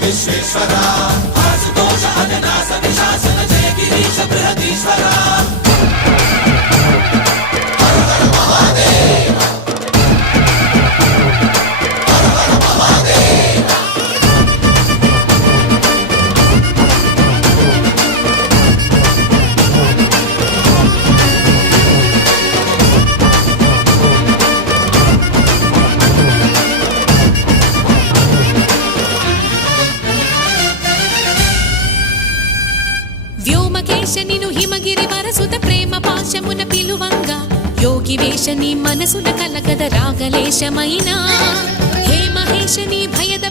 విశ్వేశ్వరా ఆశుతోష అజనాస విశాసన జయ గిరీశ బృహదీశ్వరా హర హర మహాదేవ హర హర మహాదేవ వ్యోమకేశనిను హిమగిరి వరసుత ప్రేమ పాశమున పిలువంగా యోగి వేషని మనసున కలకద రాగలేశమైనా హే మహేశని భయద